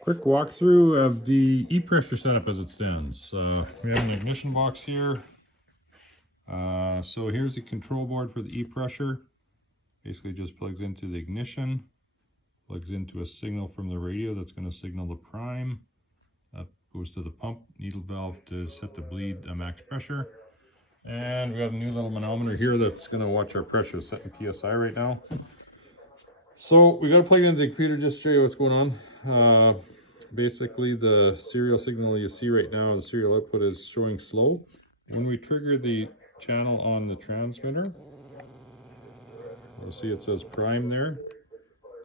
Quick walkthrough of the E-pressure setup as it stands. We have an ignition box here. So here's the control board for the E-pressure. Basically just plugs into the ignition, plugs into a signal from the radio that's going to signal the prime. That goes to the pump needle valve to set the bleed max pressure. And we got a new little manometer here that's going to watch our pressure. It's set in PSI right now. So we got to plug it into the computer just to show you what's going on. Basically the serial signal you see right now, the serial output is showing slow. When we trigger the channel on the transmitter, you'll see it says prime there.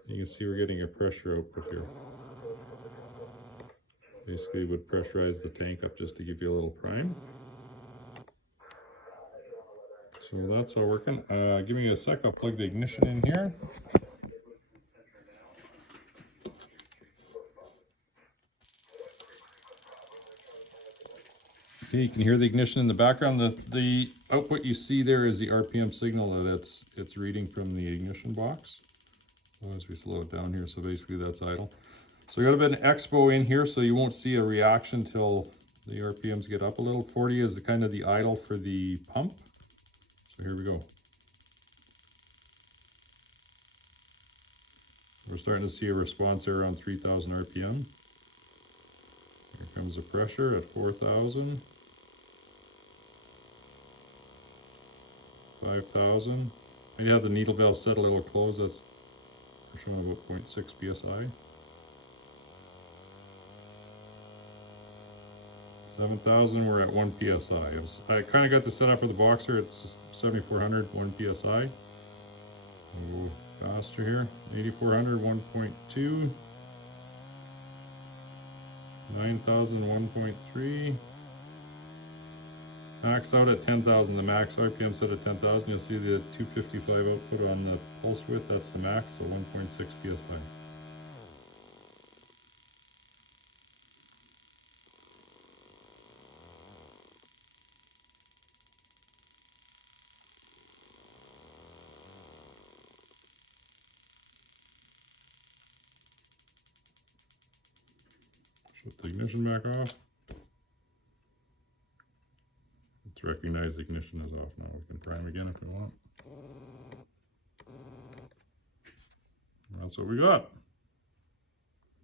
You can see we're getting a pressure output here. Basically it would pressurize the tank up just to give you a little prime. So that's all working. Give me a sec, I'll plug the ignition in here. Okay, you can hear the ignition in the background. The output you see there is the RPM signal that it's reading from the ignition box. So as we slow it down here, so basically that's idle. So we got a bit of expo in here, so you won't see a reaction till the RPMs get up a little. 40 is kind of the idle for the pump. So here we go. We're starting to see a response there around 3,000 RPM. Here comes the pressure at 4,000. 5,000. Maybe have the needle valve set a little closed. That's showing about 0.6 psi. 7,000. We're at 1 psi. I kind of got the setup for the Boxer. It's 7,400, 1 psi. We'll go faster here. 8,400, 1.2. 9,000, 1.3. Max out at 10,000. The max RPM set at 10,000. You'll see the 255 output on the pulse width. That's the max, so 1.6 psi. Shut the ignition back off. Let's recognize the ignition is off now. We can prime again if we want. That's what we got.